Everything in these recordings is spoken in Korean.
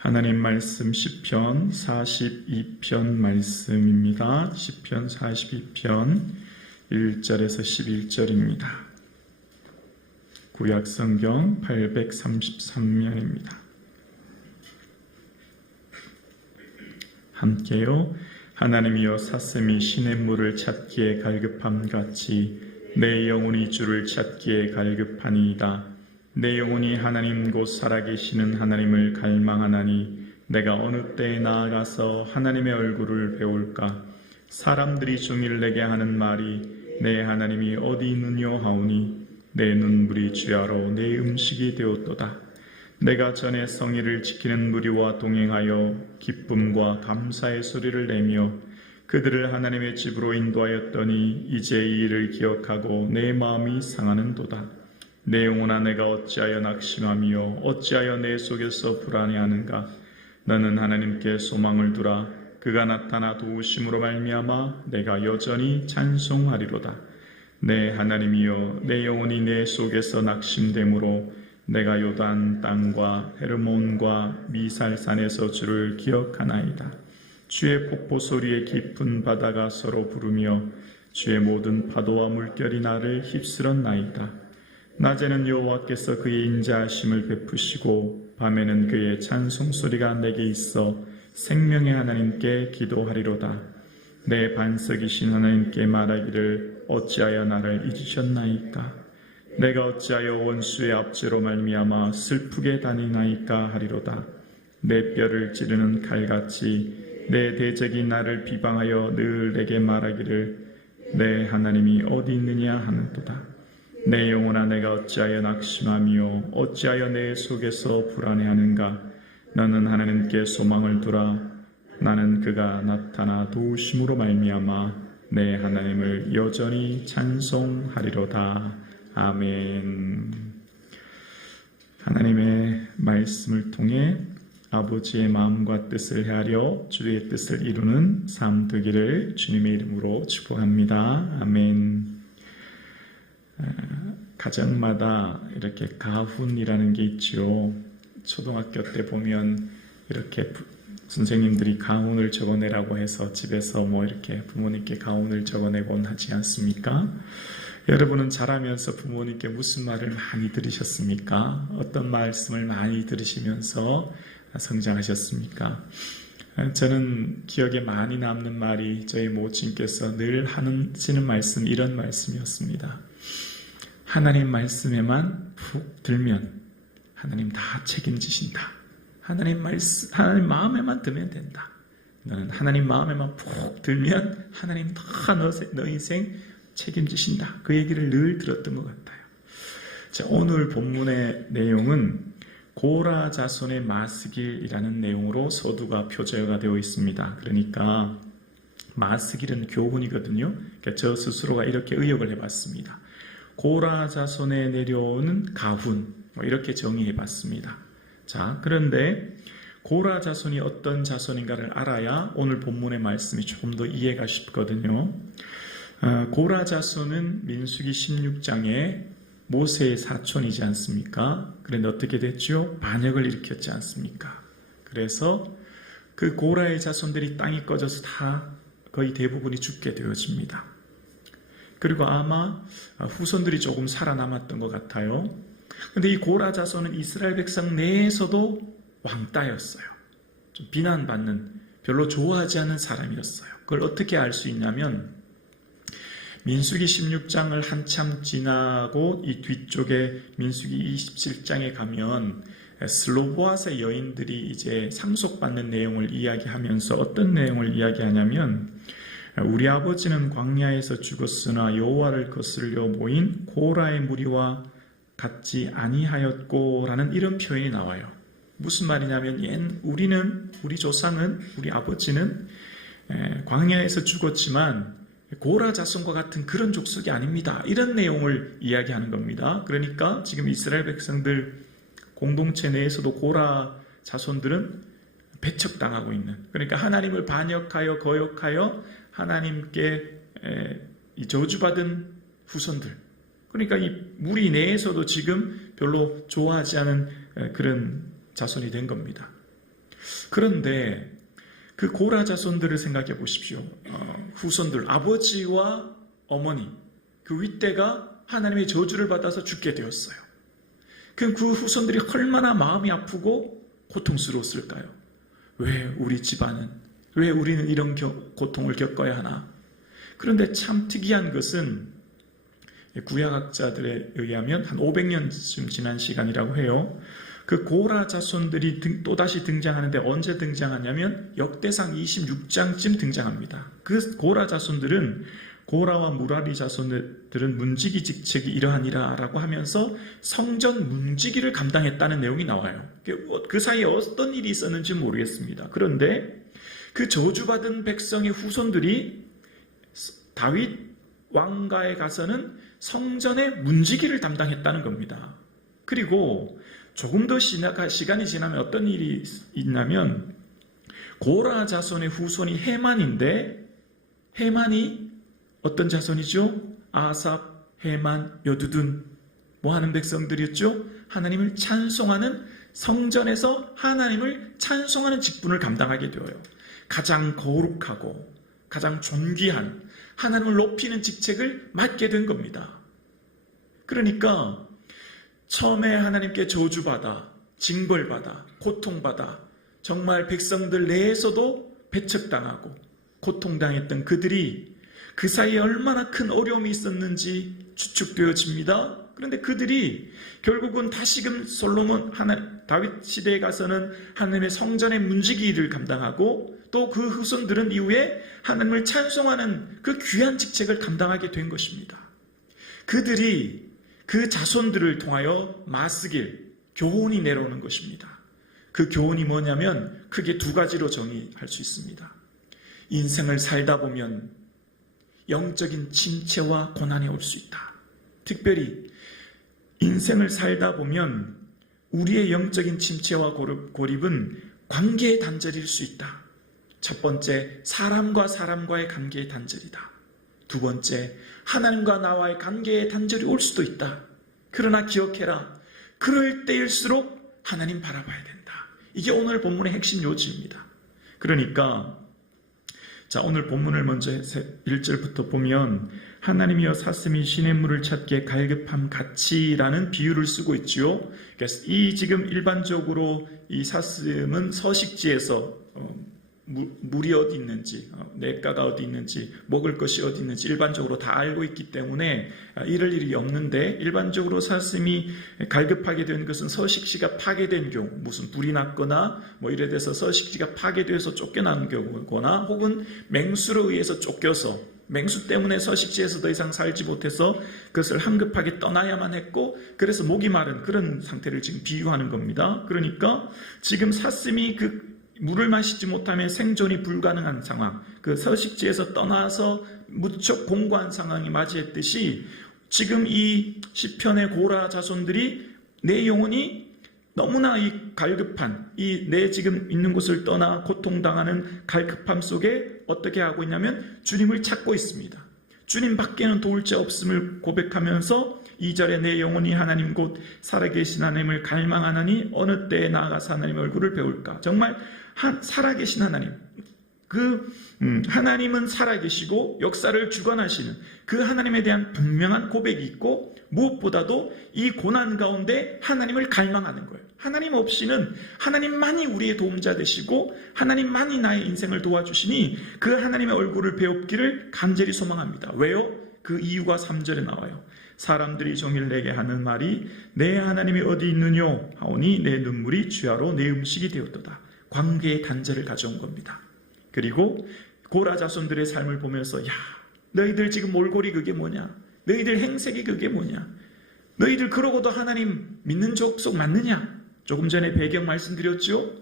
하나님 말씀 시편 42편 말씀입니다. 시편 42편 1절에서 11절입니다. 구약성경 833면입니다. 함께요. 하나님이여 사슴이 시냇물을 찾기에 갈급함같이 내 영혼이 주를 찾기에 갈급하니이다. 내 영혼이 하나님 곧 살아계시는 하나님을 갈망하나니 내가 어느 때에 나아가서 하나님의 얼굴을 배울까. 사람들이 종일 내게 하는 말이 내 하나님이 어디 있느뇨 하오니 내 눈물이 주야로 내 음식이 되었도다. 내가 전에 성의를 지키는 무리와 동행하여 기쁨과 감사의 소리를 내며 그들을 하나님의 집으로 인도하였더니 이제 이 일을 기억하고 내 마음이 상하는도다. 내 영혼아 내가 어찌하여 낙심하며 어찌하여 내 속에서 불안해하는가. 너는 하나님께 소망을 두라. 그가 나타나 도우심으로 말미암아 내가 여전히 찬송하리로다. 내 하나님이여 내 영혼이 내 속에서 낙심되므로 내가 요단 땅과 헤르몬과 미살산에서 주를 기억하나이다. 주의 폭포 소리에 깊은 바다가 서로 부르며 주의 모든 파도와 물결이 나를 휩쓸었나이다. 낮에는 여호와께서 그의 인자하심을 베푸시고 밤에는 그의 찬송 소리가 내게 있어 생명의 하나님께 기도하리로다. 내 반석이신 하나님께 말하기를 어찌하여 나를 잊으셨나이까. 내가 어찌하여 원수의 압제로 말미암아 슬프게 다니나이까 하리로다. 내 뼈를 찌르는 칼같이 내 대적이 나를 비방하여 늘 내게 말하기를 내 하나님이 어디 있느냐 하는도다. 내 영혼아 내가 어찌하여 낙심하며 어찌하여 내 속에서 불안해하는가. 너는 하나님께 소망을 두라. 나는 그가 나타나 도우심으로 말미암아 내 하나님을 여전히 찬송하리로다. 아멘. 하나님의 말씀을 통해 아버지의 마음과 뜻을 헤아려 주의 뜻을 이루는 삶 되기를 주님의 이름으로 축복합니다. 아멘. 가정마다 이렇게 가훈이라는 게 있죠. 초등학교 때 보면 이렇게 선생님들이 가훈을 적어내라고 해서 집에서 이렇게 부모님께 가훈을 적어내곤 하지 않습니까? 여러분은 자라면서 부모님께 무슨 말을 많이 들으셨습니까? 어떤 말씀을 많이 들으시면서 성장하셨습니까? 저는 기억에 많이 남는 말이 저희 모친께서 늘 하시는 말씀, 이런 말씀이었습니다. 하나님 말씀에만 푹 들면 하나님 다 책임지신다. 하나님 마음에만 들면 된다. 너는 하나님 마음에만 푹 들면 하나님 다 너 인생 책임지신다. 그 얘기를 늘 들었던 것 같아요. 자, 오늘 본문의 내용은 고라 자손의 마스길이라는 내용으로 서두가 표제가 되어 있습니다. 그러니까 마스길은 교훈이거든요. 그러니까 저 스스로가 이렇게 의역을 해봤습니다. 고라 자손에 내려오는 가훈, 이렇게 정의해봤습니다. 자, 그런데 고라 자손이 어떤 자손인가를 알아야 오늘 본문의 말씀이 조금 더 이해가 쉽거든요. 고라 자손은 민수기 16장에 모세의 사촌이지 않습니까? 그런데 어떻게 됐죠? 반역을 일으켰지 않습니까? 그래서 그 고라의 자손들이 땅이 꺼져서 다 거의 대부분이 죽게 되어집니다. 그리고 아마 후손들이 조금 살아남았던 것 같아요. 그런데 이 고라 자손은 이스라엘 백성 내에서도 왕따였어요. 좀 비난받는, 별로 좋아하지 않는 사람이었어요. 그걸 어떻게 알 수 있냐면 민수기 16장을 한참 지나고 이 뒤쪽에 민수기 27장에 가면 슬로보아스의 여인들이 이제 상속받는 내용을 이야기하면서 어떤 내용을 이야기하냐면 우리 아버지는 광야에서 죽었으나 여호와를 거스르려 모인 고라의 무리와 같지 아니하였고라는 이런 표현이 나와요. 무슨 말이냐면 우리 조상은, 우리 아버지는 광야에서 죽었지만 고라 자손과 같은 그런 족속이 아닙니다. 이런 내용을 이야기하는 겁니다. 그러니까 지금 이스라엘 백성들 공동체 내에서도 고라 자손들은 배척당하고 있는, 그러니까 하나님을 반역하여 거역하여 하나님께 저주받은 후손들, 그러니까 이 무리 내에서도 지금 별로 좋아하지 않은 그런 자손이 된 겁니다. 그런데 그 고라 자손들을 생각해 보십시오. 후손들, 아버지와 어머니, 그 윗대가 하나님의 저주를 받아서 죽게 되었어요. 그럼 그 후손들이 얼마나 마음이 아프고 고통스러웠을까요? 왜 우리 집안은, 왜 우리는 이런 고통을 겪어야 하나? 그런데 참 특이한 것은 구약학자들에 의하면 한 500년쯤 지난 시간이라고 해요. 그 고라 자손들이 또다시 등장하는데 언제 등장하냐면 역대상 26장쯤 등장합니다. 그 고라 자손들은, 고라와 무라리 자손들은 문지기 직책이 이러하니라라고 하면서 성전 문지기를 감당했다는 내용이 나와요. 그 사이에 어떤 일이 있었는지 모르겠습니다. 그런데 그 저주받은 백성의 후손들이 다윗 왕가에 가서는 성전의 문지기를 담당했다는 겁니다. 그리고 조금 더 시간이 지나면 어떤 일이 있냐면 고라 자손의 후손이 헤만인데, 헤만이 어떤 자손이죠? 아삽, 헤만, 여두둔 뭐 하는 백성들이었죠? 하나님을 찬송하는, 성전에서 하나님을 찬송하는 직분을 감당하게 되어요. 가장 거룩하고 가장 존귀한 하나님을 높이는 직책을 맡게 된 겁니다. 그러니까 처음에 하나님께 저주받아, 징벌받아, 고통받아, 정말 백성들 내에서도 배척당하고 고통당했던 그들이 그 사이에 얼마나 큰 어려움이 있었는지 추측되어집니다. 그런데 그들이 결국은 다시금 다윗 시대에 가서는 하나님의 성전의 문지기를 감당하고 또 그 후손들은 이후에 하나님을 찬송하는 그 귀한 직책을 감당하게 된 것입니다. 그들이 그 자손들을 통하여 마스길, 교훈이 내려오는 것입니다. 그 교훈이 뭐냐면 크게 두 가지로 정의할 수 있습니다. 인생을 살다 보면 영적인 침체와 고난이 올 수 있다. 특별히 인생을 살다 보면 우리의 영적인 침체와 고립은 관계의 단절일 수 있다. 첫 번째, 사람과 사람과의 관계의 단절이다. 두 번째, 하나님과 나와의 관계의 단절이 올 수도 있다. 그러나 기억해라. 그럴 때일수록 하나님 바라봐야 된다. 이게 오늘 본문의 핵심 요지입니다. 그러니까 자, 오늘 본문을 먼저 1절부터 보면 하나님이여 사슴이 시냇물을 찾기에 갈급함 같이라는 비유를 쓰고 있지요. 그래서 이 지금 일반적으로 이 사슴은 서식지에서 물이 어디 있는지, 냇가가 어디 있는지, 먹을 것이 어디 있는지 일반적으로 다 알고 있기 때문에 이럴 일이 없는데, 일반적으로 사슴이 갈급하게 된 것은 서식지가 파괴된 경우, 무슨 불이 났거나 뭐 이래 돼서 서식지가 파괴돼서 쫓겨난 경우거나 혹은 맹수로 의해서 쫓겨서 맹수 때문에 서식지에서 더 이상 살지 못해서 그것을 한급하게 떠나야만 했고, 그래서 목이 마른 그런 상태를 지금 비유하는 겁니다. 그러니까 지금 사슴이 그 물을 마시지 못하면 생존이 불가능한 상황, 그 서식지에서 떠나서 무척 공고한 상황이 맞이했듯이 지금 이 시편의 고라 자손들이 내 영혼이 너무나 이 갈급한, 이 내 지금 있는 곳을 떠나 고통당하는 갈급함 속에 어떻게 하고 있냐면 주님을 찾고 있습니다. 주님 밖에는 도울 자 없음을 고백하면서 2절에 내 영혼이 하나님 곧 살아계신 하나님을 갈망하나니 어느 때에 나아가서 하나님의 얼굴을 배울까. 정말 살아계신 하나님, 하나님은 살아계시고 역사를 주관하시는 그 하나님에 대한 분명한 고백이 있고, 무엇보다도 이 고난 가운데 하나님을 갈망하는 거예요. 하나님 없이는 하나님만이 우리의 도움자 되시고 하나님만이 나의 인생을 도와주시니 그 하나님의 얼굴을 배웁기를 간절히 소망합니다. 왜요? 그 이유가 3절에 나와요. 사람들이 종일 내게 하는 말이 내 하나님이 어디 있느뇨 하오니 내 눈물이 주야로 내 음식이 되었도다. 관계의 단절을 가져온 겁니다. 그리고 고라 자손들의 삶을 보면서 야, 너희들 지금 몰골이 그게 뭐냐? 너희들 행색이 그게 뭐냐? 너희들 그러고도 하나님 믿는 족속 맞느냐? 조금 전에 배경 말씀드렸죠?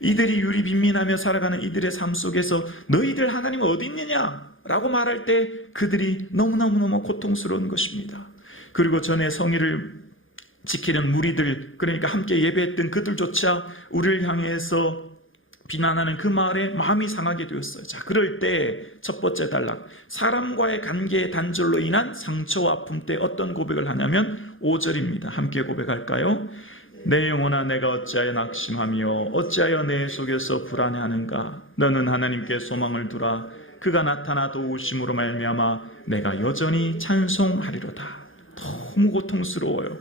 이들이 유리빈민하며 살아가는 이들의 삶 속에서 너희들 하나님 어디 있느냐? 라고 말할 때 그들이 너무너무 고통스러운 것입니다. 그리고 전에 성의를 지키는 무리들, 그러니까 함께 예배했던 그들조차 우리를 향해서 비난하는 그 말에 마음이 상하게 되었어요. 자, 그럴 때 첫 번째 단락, 사람과의 관계의 단절로 인한 상처와 아픔 때 어떤 고백을 하냐면 5절입니다. 함께 고백할까요? 내 영혼아 내가 어찌하여 낙심하며 어찌하여 내 속에서 불안해하는가. 너는 하나님께 소망을 두라. 그가 나타나 도우심으로 말미암아 내가 여전히 찬송하리로다. 너무 고통스러워요.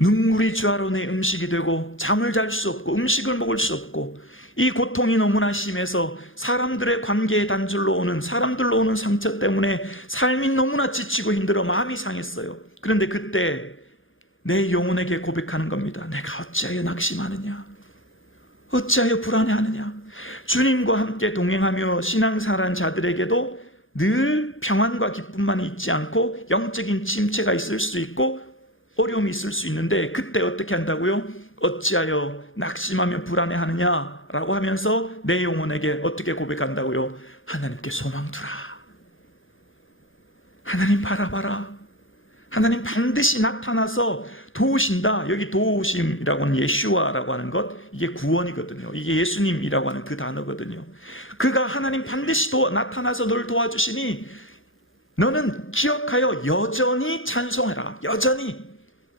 눈물이 주하로 내 음식이 되고 잠을 잘 수 없고 음식을 먹을 수 없고 이 고통이 너무나 심해서 사람들의 관계의 단절로 오는 사람들로 오는 상처 때문에 삶이 너무나 지치고 힘들어 마음이 상했어요. 그런데 그때 내 영혼에게 고백하는 겁니다. 내가 어찌하여 낙심하느냐? 어찌하여 불안해하느냐? 주님과 함께 동행하며 신앙생활한 자들에게도 늘 평안과 기쁨만이 있지 않고 영적인 침체가 있을 수 있고 어려움이 있을 수 있는데 그때 어떻게 한다고요? 어찌하여 낙심하며 불안해하느냐라고 하면서 내 영혼에게 어떻게 고백한다고요? 하나님께 소망 두라. 하나님 바라봐라. 하나님 반드시 나타나서 도우신다. 여기 도우심이라고 하는 예슈아라고 하는 것, 이게 구원이거든요. 이게 예수님이라고 하는 그 단어거든요. 그가 하나님 반드시 나타나서 널 도와주시니 너는 기억하여 여전히 찬송해라. 여전히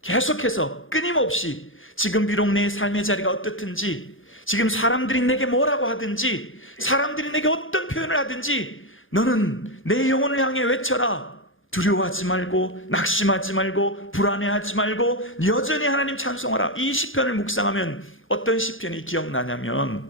계속해서 끊임없이 지금 비록 내 삶의 자리가 어떻든지 지금 사람들이 내게 뭐라고 하든지 사람들이 내게 어떤 표현을 하든지 너는 내 영혼을 향해 외쳐라. 두려워하지 말고 낙심하지 말고 불안해하지 말고 여전히 하나님 찬송하라. 이 시편을 묵상하면 어떤 시편이 기억나냐면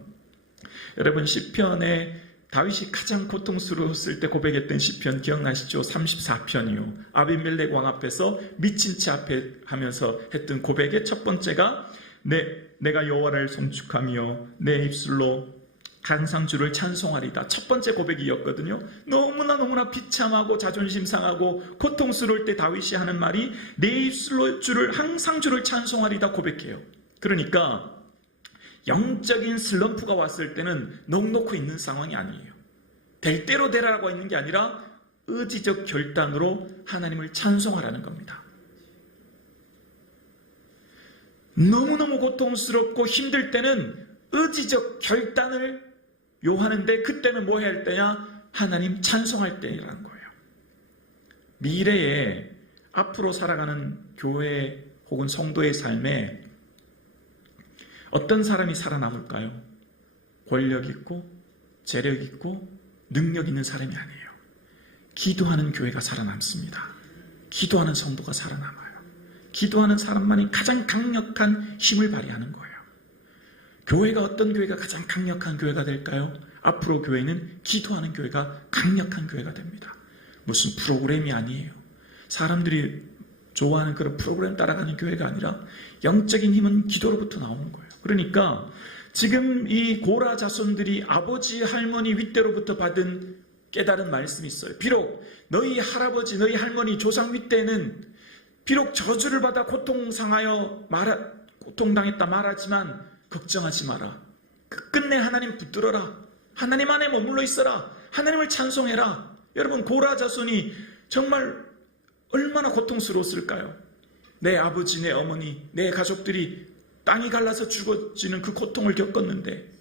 여러분 시편에 다윗이 가장 고통스러웠을 때 고백했던 시편 기억나시죠? 34편이요. 아비멜렉 왕 앞에서 미친 채 앞에 하면서 했던 고백의 첫 번째가 내가 여호와를 송축하며 내 입술로 항상 주를 찬송하리다. 첫 번째 고백이었거든요. 너무나 비참하고 자존심 상하고 고통스러울 때 다윗이 하는 말이 내 입술로 항상 주를 찬송하리다 고백해요. 그러니까 영적인 슬럼프가 왔을 때는 넋놓고 있는 상황이 아니에요. 될 대로 되라고 있는 게 아니라 의지적 결단으로 하나님을 찬송하라는 겁니다. 너무너무 고통스럽고 힘들 때는 의지적 결단을 요하는데 그때는 뭐 해야 할 때냐? 하나님 찬송할 때라는 거예요. 미래에 앞으로 살아가는 교회 혹은 성도의 삶에 어떤 사람이 살아남을까요? 권력 있고 재력 있고 능력 있는 사람이 아니에요. 기도하는 교회가 살아남습니다. 기도하는 성도가 살아남아요. 기도하는 사람만이 가장 강력한 힘을 발휘하는 거예요. 교회가 어떤 교회가 가장 강력한 교회가 될까요? 앞으로 교회는 기도하는 교회가 강력한 교회가 됩니다. 무슨 프로그램이 아니에요. 사람들이 좋아하는 그런 프로그램 따라가는 교회가 아니라 영적인 힘은 기도로부터 나오는 거예요. 그러니까 지금 이 고라 자손들이 아버지 할머니 윗대로부터 받은 깨달은 말씀이 있어요. 비록 너희 할아버지 너희 할머니 조상 윗대는 비록 저주를 받아 고통당했다 말하지만 걱정하지 마라. 끝내 하나님 붙들어라. 하나님 안에 머물러 있어라. 하나님을 찬송해라. 여러분 고라 자손이 정말 얼마나 고통스러웠을까요? 내 아버지 내 어머니 내 가족들이 땅이 갈라서 죽어지는 그 고통을 겪었는데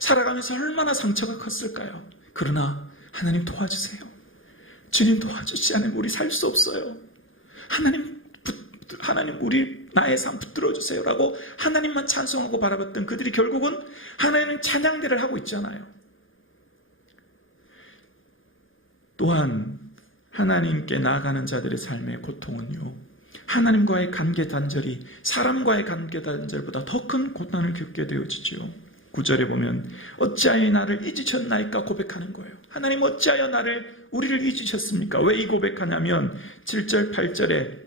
살아가면서 얼마나 상처가 컸을까요? 그러나 하나님 도와주세요. 주님 도와주시지 않으면 우리 살 수 없어요. 하나님 우리 나의 삶 붙들어주세요 라고 하나님만 찬송하고 바라봤던 그들이 결국은 하나님 찬양대를 하고 있잖아요. 또한 하나님께 나아가는 자들의 삶의 고통은요, 하나님과의 관계 단절이 사람과의 관계 단절보다 더 큰 고난을 겪게 되어지죠. 9절에 보면 어찌하여 나를 잊으셨나이까 고백하는 거예요. 하나님 어찌하여 우리를 잊으셨습니까? 왜 이 고백하냐면 7절 8절에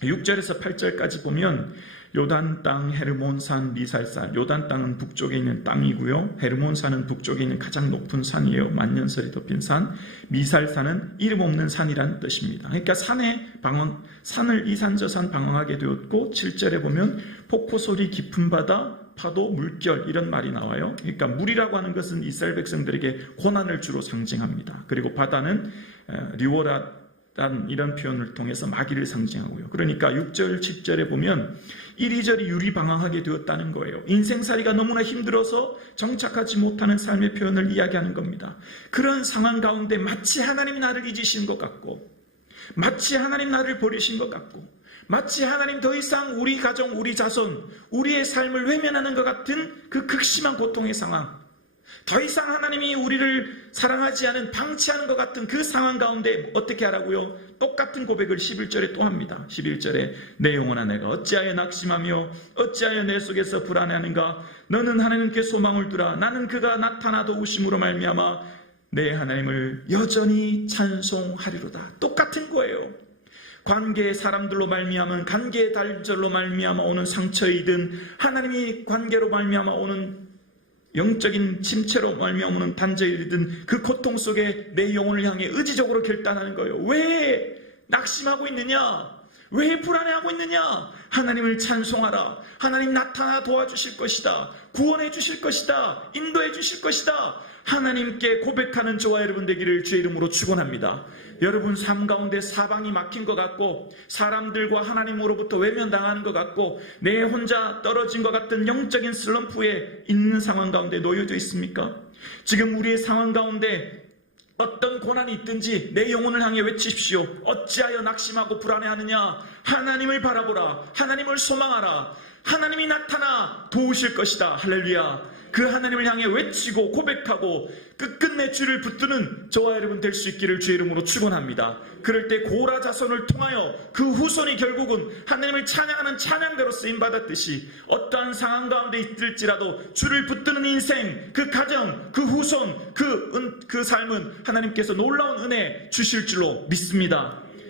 6절에서 8절까지 보면 요단 땅, 헤르몬산, 미살산. 요단 땅은 북쪽에 있는 땅이고요. 헤르몬산은 북쪽에 있는 가장 높은 산이에요. 만년설이 덮인 산. 미살산은 이름 없는 산이라는 뜻입니다. 그러니까 산을 이 산 저 산 방황하게 되었고 7절에 보면 폭포소리, 깊은 바다, 파도, 물결 이런 말이 나와요. 그러니까 물이라고 하는 것은 이스라엘 백성들에게 고난을 주로 상징합니다. 그리고 바다는 리오라 이런 표현을 통해서 마귀를 상징하고요. 그러니까 6절, 7절에 보면 이리저리 유리방황하게 되었다는 거예요. 인생살이가 너무나 힘들어서 정착하지 못하는 삶의 표현을 이야기하는 겁니다. 그런 상황 가운데 마치 하나님이 나를 잊으신 것 같고 마치 하나님 나를 버리신 것 같고 마치 하나님 더 이상 우리 가정, 우리 자손, 우리의 삶을 외면하는 것 같은 그 극심한 고통의 상황, 더 이상 하나님이 우리를 사랑하지 않은, 방치하는 것 같은 그 상황 가운데 어떻게 하라고요? 똑같은 고백을 11절에 또 합니다. 11절에 내 영혼아 내가 어찌하여 낙심하며 어찌하여 내 속에서 불안해하는가? 너는 하나님께 소망을 두라. 나는 그가 나타나 도우심으로 말미암아 내 하나님을 여전히 찬송하리로다. 똑같은 거예요. 관계의 사람들로 말미암은, 관계의 단절로 말미암아 오는 상처이든, 하나님이 관계로 말미암아 오는 영적인 침체로 말미암아 오는 단절이든, 그 고통 속에 내 영혼을 향해 의지적으로 결단하는 거예요. 왜 낙심하고 있느냐? 왜 불안해하고 있느냐? 하나님을 찬송하라. 하나님 나타나 도와주실 것이다. 구원해 주실 것이다. 인도해 주실 것이다. 하나님께 고백하는 저와 여러분 되기를 주의 이름으로 축원합니다. 여러분 삶 가운데 사방이 막힌 것 같고, 사람들과 하나님으로부터 외면당하는 것 같고, 내 혼자 떨어진 것 같은 영적인 슬럼프에 있는 상황 가운데 놓여져 있습니까? 지금 우리의 상황 가운데 어떤 고난이 있든지 내 영혼을 향해 외치십시오. 어찌하여 낙심하고 불안해하느냐? 하나님을 바라보라. 하나님을 소망하라. 하나님이 나타나 도우실 것이다. 할렐루야. 그 하나님을 향해 외치고 고백하고 끝끝내 주를 붙드는 저와 여러분 될 수 있기를 주의 이름으로 축원합니다. 그럴 때 고라 자손을 통하여 그 후손이 결국은 하나님을 찬양하는 찬양대로 쓰임받았듯이, 어떠한 상황 가운데 있을지라도 주를 붙드는 인생, 그 가정, 그 후손, 그 삶은 하나님께서 놀라운 은혜 주실 줄로 믿습니다.